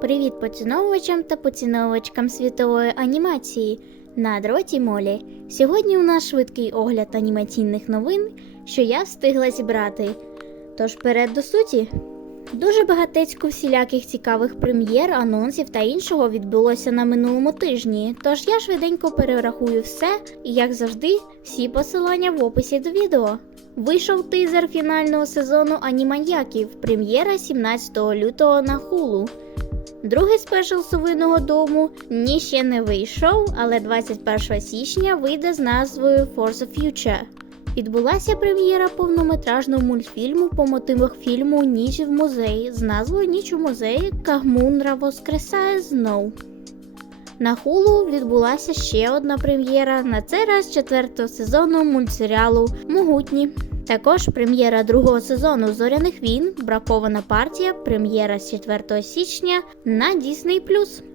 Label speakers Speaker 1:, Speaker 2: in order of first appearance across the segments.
Speaker 1: Привіт поціновувачам та поціновувачкам світової анімації. На дроті Молі. Сьогодні у нас швидкий огляд анімаційних новин, що я встигла зібрати. Тож перед до суті. Дуже багатецько всіляких цікавих прем'єр, анонсів та іншого відбулося на минулому тижні. Тож я швиденько перерахую все і, як завжди, всі посилання в описі до відео. Вийшов тизер фінального сезону аніманьяків. Прем'єра 17 лютого на хулу. Другий спешл Совиного дому ні ще не вийшов, але 21 січня вийде з назвою Force of Future. Відбулася прем'єра повнометражного мультфільму по мотивах фільму Ніч в музеї з назвою Ніч у музеї Кагмунра воскресає знов. На хулу відбулася ще одна прем'єра, на цей раз четвертого сезону мультсеріалу Могутні. Також прем'єра другого сезону Зоряних війн, бракована партія, прем'єра з 4 січня на Disney+.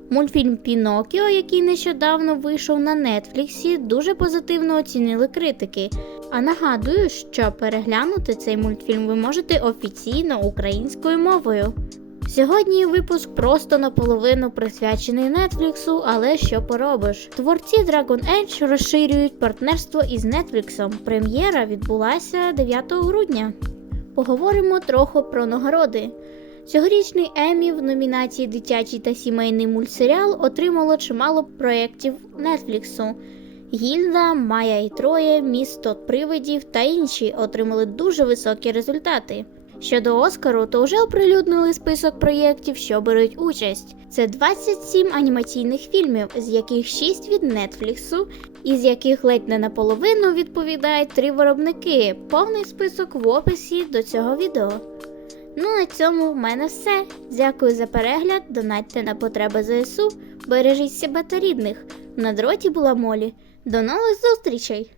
Speaker 1: Мультфільм Пінокіо, який нещодавно вийшов на Нетфліксі, дуже позитивно оцінили критики. А нагадую, що переглянути цей мультфільм ви можете офіційно українською мовою. Сьогодні випуск просто наполовину присвячений Нетфліксу, але що поробиш? Творці Dragon Age розширюють партнерство із Нетфліксом. Прем'єра відбулася 9 грудня. Поговоримо трохи про нагороди. Цьогорічний Емі в номінації Дитячий та сімейний мультсеріал отримало чимало проєктів Нетфліксу. Гільда, Майя і Троє, Місто привидів та інші отримали дуже високі результати. Щодо Оскару, то вже оприлюднили список проєктів, що беруть участь. Це 27 анімаційних фільмів, з яких 6 від Нетфліксу, із яких ледь не наполовину відповідають три виробники. Повний список в описі до цього відео. Ну, на цьому в мене все. Дякую за перегляд, донатьте на потреби ЗСУ, бережіть себе та рідних. На дроті була Молі. До нових зустрічей!